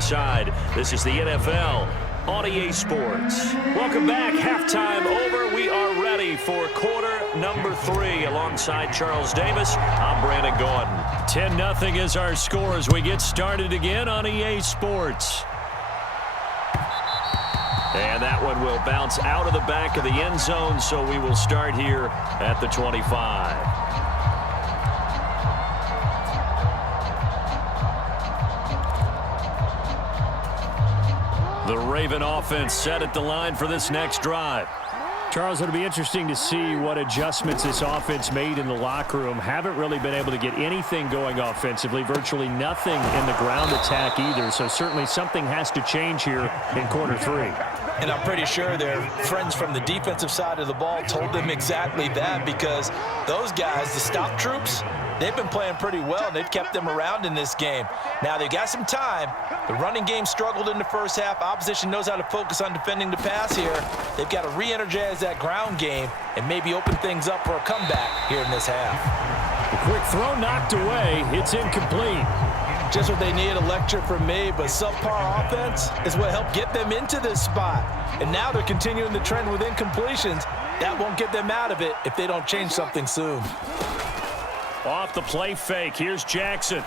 step aside. This is the NFL on EA Sports. Welcome back. Halftime over. We are ready for quarter number 3. Alongside Charles Davis, I'm Brandon Gordon. 10-0 is our score as we get started again on EA Sports. And that one will bounce out of the back of the end zone, so we will start here at the 25. The Raven offense set at the line for this next drive. Charles, it'll be interesting to see what adjustments this offense made in the locker room. Haven't really been able to get anything going offensively, virtually nothing in the ground attack either. So certainly something has to change here in quarter 3. And I'm pretty sure their friends from the defensive side of the ball told them exactly that, because those guys, the stop troops, they've been playing pretty well, and they've kept them around in this game. Now, they've got some time. The running game struggled in the first half. Opposition knows how to focus on defending the pass here. They've got to re-energize that ground game and maybe open things up for a comeback here in this half. A quick throw knocked away. It's incomplete. Just what they need, a lecture from me, but subpar offense is what helped get them into this spot. And now they're continuing the trend with incompletions. That won't get them out of it if they don't change something soon. Off the play fake. Here's Jackson.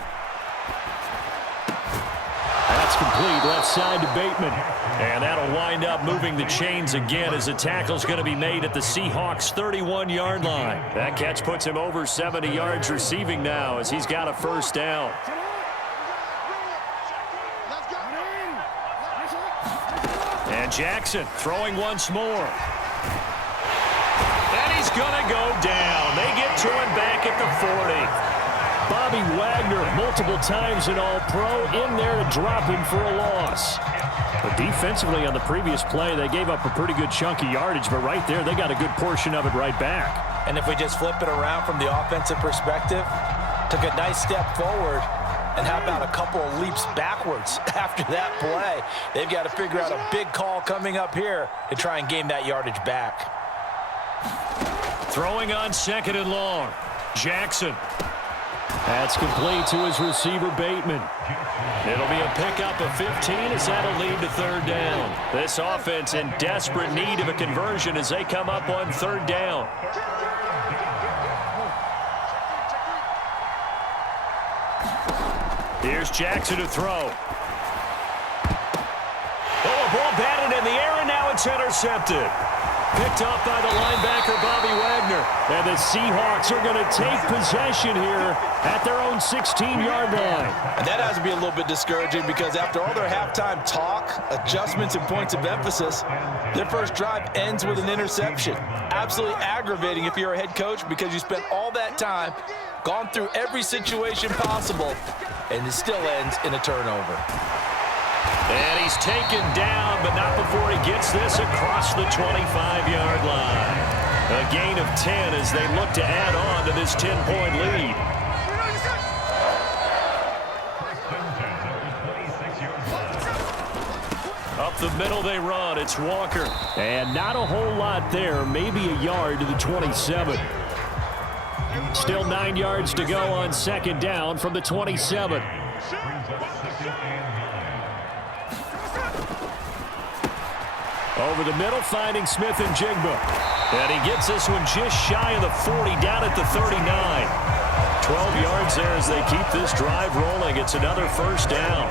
That's complete. Left side to Bateman. And that'll wind up moving the chains again as the tackle's going to be made at the Seahawks' 31-yard line. That catch puts him over 70 yards receiving now as he's got a first down. And Jackson throwing once more. And he's going to go down. They get to him back at the 40. Bobby Wagner, multiple times an All-Pro, in there to drop him for a loss. But defensively on the previous play, they gave up a pretty good chunk of yardage, but right there, they got a good portion of it right back. And if we just flip it around from the offensive perspective, took a nice step forward, and how about a couple of leaps backwards after that play? They've got to figure out a big call coming up here to try and gain that yardage back. Throwing on 2nd and long. Jackson. That's complete to his receiver, Bateman. It'll be a pickup of 15 as that'll lead to 3rd down. This offense in desperate need of a conversion as they come up on 3rd down. Here's Jackson to throw. Oh, a ball batted in the air, and now it's intercepted. Picked up by the linebacker, Bobby Wagner. And the Seahawks are going to take possession here at their own 16-yard line. And that has to be a little bit discouraging, because after all their halftime talk, adjustments, and points of emphasis, their first drive ends with an interception. Absolutely aggravating if you're a head coach, because you spent all that time, gone through every situation possible, and it still ends in a turnover. And he's taken down, but not before he gets this across the 25-yard line. A gain of 10 as they look to add on to this 10-point lead. Up the middle they run. It's Walker. And not a whole lot there. Maybe a yard to the 27. Still 9 yards to go on 2nd down from the 27. Over the middle, finding Smith and Jigba. And he gets this one just shy of the 40, down at the 39. 12 yards there as they keep this drive rolling. It's another first down.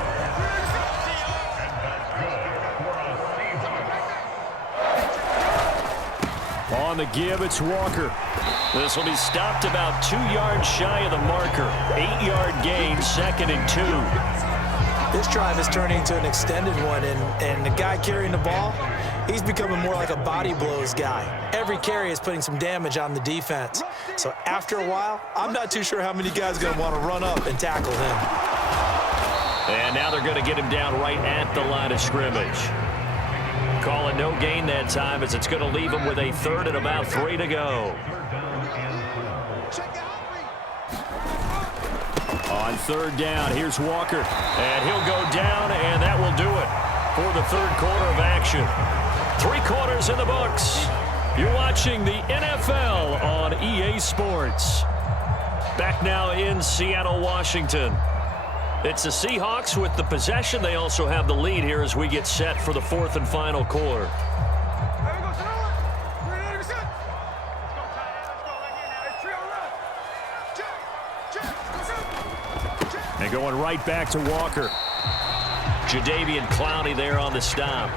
On the give, it's Walker. This will be stopped about 2 yards shy of the marker. 8-yard gain, 2nd and 2. This drive is turning into an extended one, and the guy carrying the ball, he's becoming more like a body blows guy. Every carry is putting some damage on the defense. So after a while, I'm not too sure how many guys are going to want to run up and tackle him. And now they're going to get him down right at the line of scrimmage. Call it no gain that time, as it's going to leave him with a 3rd and about 3 to go. On 3rd down, here's Walker. And he'll go down, and that will do it for the 3rd quarter of action. 3 quarters in the books. You're watching the NFL on EA Sports. Back now in Seattle, Washington. It's the Seahawks with the possession. They also have the lead here as we get set for the fourth and final quarter. And going right back to Walker. Jadeveon Clowney there on the stop.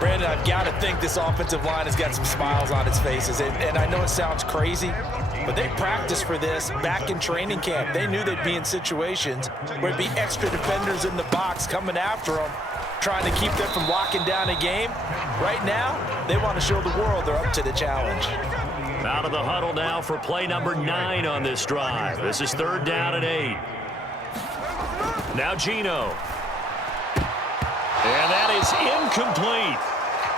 Brandon, I've got to think this offensive line has got some smiles on its faces. And I know it sounds crazy, but they practiced for this back in training camp. They knew they'd be in situations where it'd be extra defenders in the box coming after them, trying to keep them from locking down a game. Right now, they want to show the world they're up to the challenge. Out of the huddle now for play number 9 on this drive. This is 3rd down and 8. Now Geno. And that is incomplete.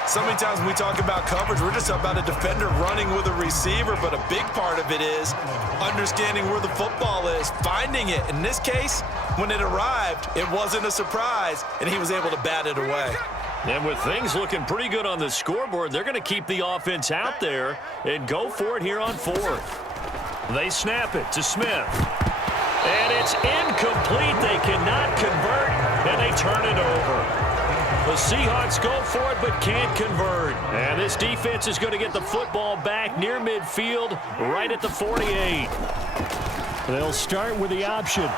So many times when we talk about coverage, we're just about a defender running with a receiver, but a big part of it is understanding where the football is, finding it. In this case, when it arrived, it wasn't a surprise, and he was able to bat it away. And with things looking pretty good on the scoreboard, they're going to keep the offense out there and go for it here on 4th. They snap it to Smith. And it's incomplete. They cannot convert, and they turn it over. The Seahawks go for it but can't convert. And this defense is going to get the football back near midfield, right at the 48. They'll start with the option.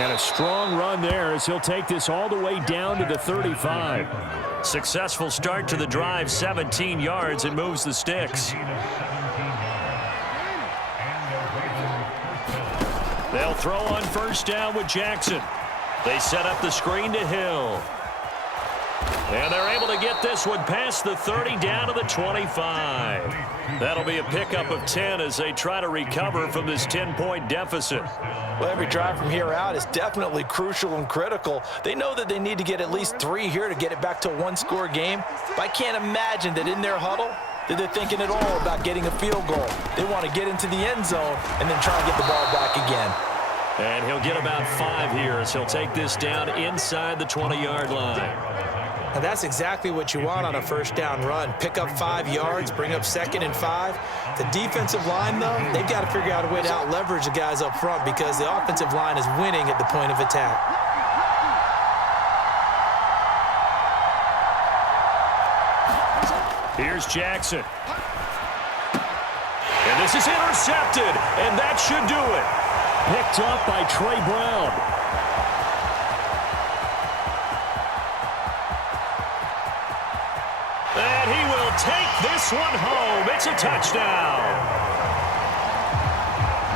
And a strong run there as he'll take this all the way down to the 35. Successful start to the drive, 17 yards, and moves the sticks. They'll throw on 1st down with Jackson. They set up the screen to Hill. And they're able to get this one past the 30 down to the 25. That'll be a pickup of 10 as they try to recover from this 10-point deficit. Well, every drive from here out is definitely crucial and critical. They know that they need to get at least 3 here to get it back to a 1-score game. But I can't imagine that in their huddle that they're thinking at all about getting a field goal. They want to get into the end zone and then try and get the ball back again. And he'll get about 5 here as he'll take this down inside the 20-yard line. Now that's exactly what you want on a 1st down run. Pick up 5 yards, bring up 2nd and 5. The defensive line, though, they've got to figure out a way to out-leverage the guys up front because the offensive line is winning at the point of attack. Here's Jackson. And this is intercepted, and that should do it. Picked up by Trey Brown. And he will take this one home. It's a touchdown.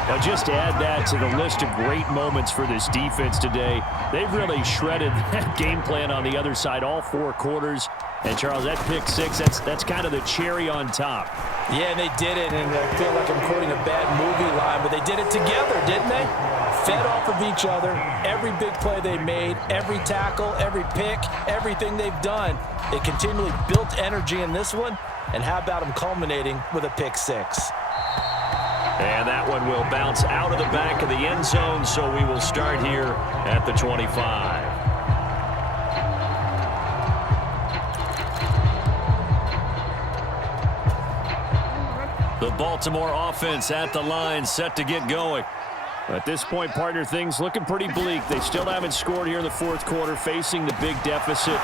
Now just to add that to the list of great moments for this defense today. They've really shredded that game plan on the other side all 4 quarters. And, Charles, that pick 6, that's kind of the cherry on top. Yeah, and they did it, and I feel like I'm quoting a bad movie line, but they did it together, didn't they? Fed off of each other, every big play they made, every tackle, every pick, everything they've done. They continually built energy in this one, and how about them culminating with a pick 6? And that one will bounce out of the back of the end zone, so we will start here at the 25. The Baltimore offense at the line, set to get going. At this point, partner, things looking pretty bleak. They still haven't scored here in the 4th quarter, facing the big deficit.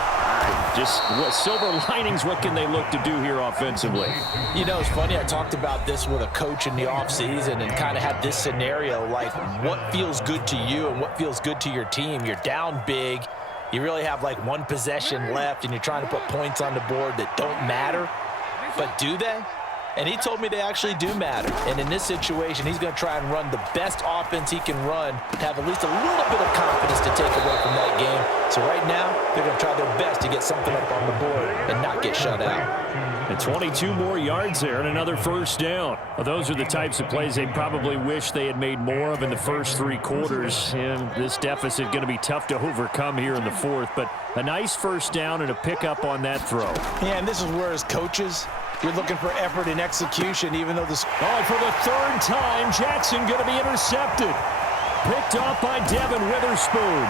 Just what silver linings, what can they look to do here offensively? You know, it's funny, I talked about this with a coach in the offseason and kind of had this scenario, like what feels good to you and what feels good to your team. You're down big. You really have like 1 possession left, and you're trying to put points on the board that don't matter. But do they? And he told me they actually do matter. And in this situation, he's going to try and run the best offense he can run to have at least a little bit of confidence to take away from that game. So right now, they're going to try their best to get something up on the board and not get shut out. And 22 more yards there and another 1st down. Well, those are the types of plays they probably wish they had made more of in the first 3 quarters. And this deficit going to be tough to overcome here in the 4th. But a nice 1st down and a pickup on that throw. Yeah, and this is where as coaches, you're looking for effort and execution, even though this... Oh, for the 3rd time, Jackson going to be intercepted. Picked off by Devin Witherspoon.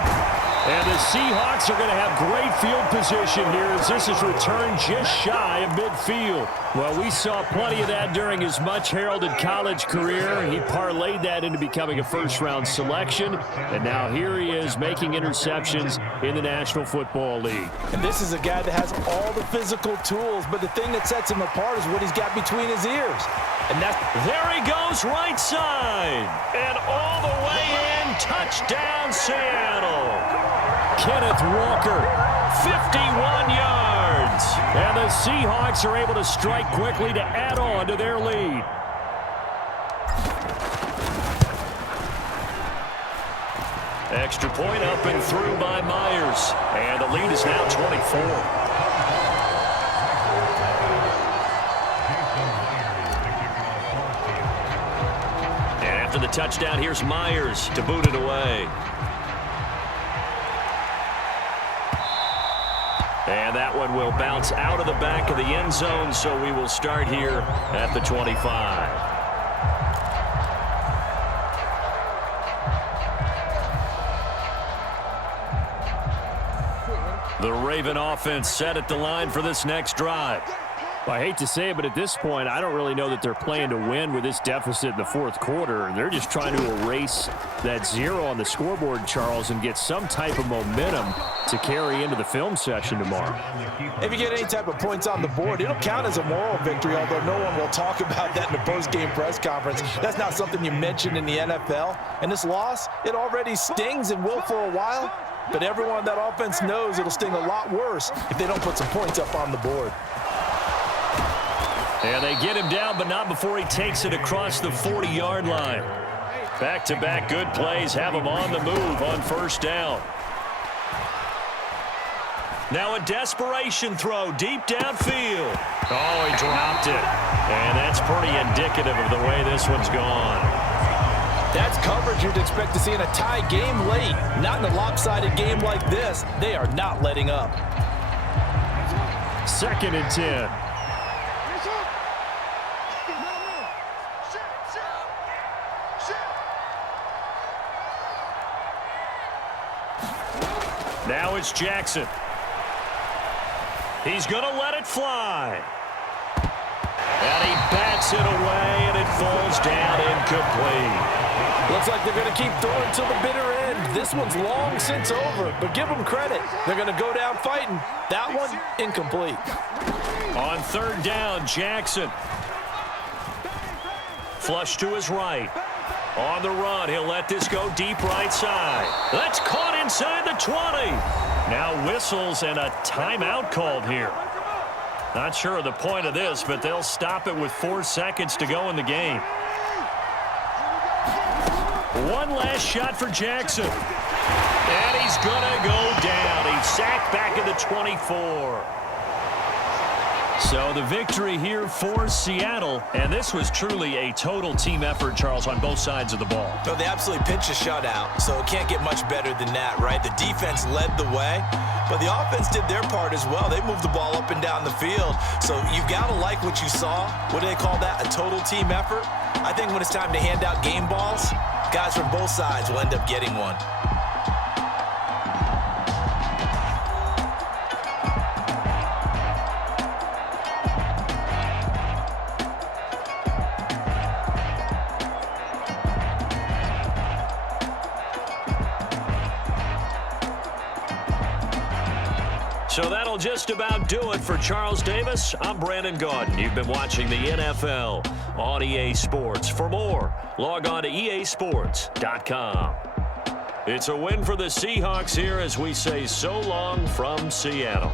And the Seahawks are going to have great field position here as this is returned just shy of midfield. Well, we saw plenty of that during his much-heralded college career. He parlayed that into becoming a first-round selection, and now here he is making interceptions in the National Football League. And this is a guy that has all the physical tools, but the thing that sets him apart is what he's got between his ears. And there he goes right side. And all the way in, touchdown Seattle. Kenneth Walker, 51 yards. And the Seahawks are able to strike quickly to add on to their lead. Extra point up and through by Myers. And the lead is now 24. And after the touchdown, here's Myers to boot it away. And that one will bounce out of the back of the end zone, so we will start here at the 25. The Raven offense set at the line for this next drive. Well, I hate to say it, but at this point, I don't really know that they're playing to win with this deficit in the fourth quarter. They're just trying to erase that zero on the scoreboard, Charles, and get some type of momentum to carry into the film session tomorrow. If you get any type of points on the board, it'll count as a moral victory, although no one will talk about that in the post-game press conference. That's not something you mentioned in the NFL. And this loss, it already stings and will for a while, but everyone on that offense knows it'll sting a lot worse if they don't put some points up on the board. And they get him down, but not before he takes it across the 40-yard line. Back-to-back good plays have him on the move on first down. Now a desperation throw deep downfield. Oh, he dropped it. And that's pretty indicative of the way this one's gone. That's coverage you'd expect to see in a tie game late. Not in a lopsided game like this. They are not letting up. 2nd and 10. Now it's Jackson. He's going to let it fly. And he bats it away, and it falls down incomplete. Looks like they're going to keep throwing till the bitter end. This one's long since over, but give them credit. They're going to go down fighting. That one, incomplete. On 3rd down, Jackson. Flush to his right. On the run, he'll let this go deep right side. That's caught inside the 20. Now whistles and a timeout called here. Not sure of the point of this, but they'll stop it with 4 seconds to go in the game. One last shot for Jackson. And he's going to go down. He's sacked back at the 24. So the victory here for Seattle, and this was truly a total team effort, Charles, on both sides of the ball. No, they absolutely pitched a shutout, so it can't get much better than that, right? The defense led the way, but the offense did their part as well. They moved the ball up and down the field, so you've got to like what you saw. What do they call that? A total team effort? I think when it's time to hand out game balls, guys from both sides will end up getting one. So that'll just about do it for Charles Davis. I'm Brandon Gaudin. You've been watching the NFL on EA Sports. For more, log on to easports.com. It's a win for the Seahawks here as we say so long from Seattle.